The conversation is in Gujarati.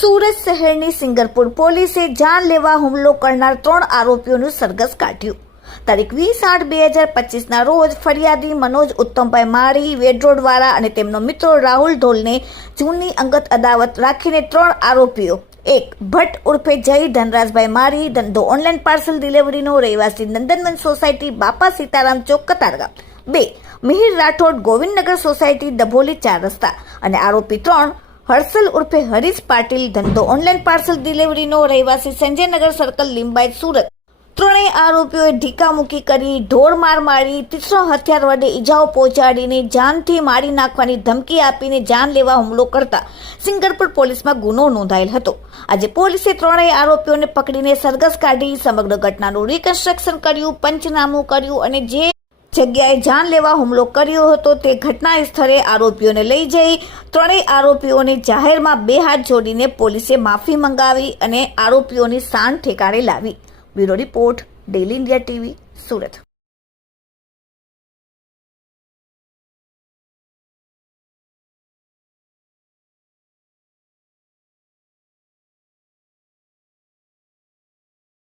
સુરત શહેરની સિંગરપુર પોલીસે જાનલેવા હુમલો કરનાર 3 આરોપીઓનું સરઘસ કાઢ્યું। તારીખ 20/8/2025ના રોજ ફરિયાદી મનોજ ઉત્તમભાઈ માળી વેડરોડવાળા અને તેમનો મિત્ર રાહુલ ઢોલને જૂની અંગત અદાવત રાખીને 3 આરોપીઓ 1 ભટ્ટ ઉર્ફે જય ધનરાજભાઈ માળી ધંધો ઓનલાઈન પાર્સલ ડિલિવરીનો રહેવાસી નંદનવન સોસાયટી બાપા સીતારામ ચોક કતારગામ 2 મિહિર રાઠોડ ગોવિંદનગર સોસાયટી ડભોલી 4 રસ્તા અને આરોપી 3 હર્ષલ ઉર્ફે હરીશ પાટીલ ધંધો ઓનલાઈન પાર્સલ ડિલિવરીનો રહેવાસી સંજયનગર સર્કલ લીંબાયત સુરત। ત્રણેય આરોપીઓએ ઢીકા મૂકી કરી ઢોર માર મારી તીક્ષ્ણ હથિયાર વડે ઈજાઓ પહોંચાડીને જાનથી મારી નાખવાની ધમકી આપીને જાનલેવા હુમલો કરતા સિંગરપુર પોલીસમાં ગુનો નોંધાયેલ હતો। આજે પોલીસે ત્રણેય આરોપીઓને પકડીને સરઘસ કાઢી સમગ્ર ઘટનાનું રિકન્સ્ટ્રક્શન કર્યું, પંચનામું કર્યું અને જે જગ્યાએ જાનલેવા હુમલો કર્યો હતો તે ઘટના સ્થળે આરોપીઓને લઈ જઈ ત્રણેય આરોપીઓને જાહેરમાં 2 હાથ જોડીને પોલીસે માફી મંગાવી અને આરોપીઓની શાન ઠેકાણે લાવી। Bureau report, daily India TV, Surat.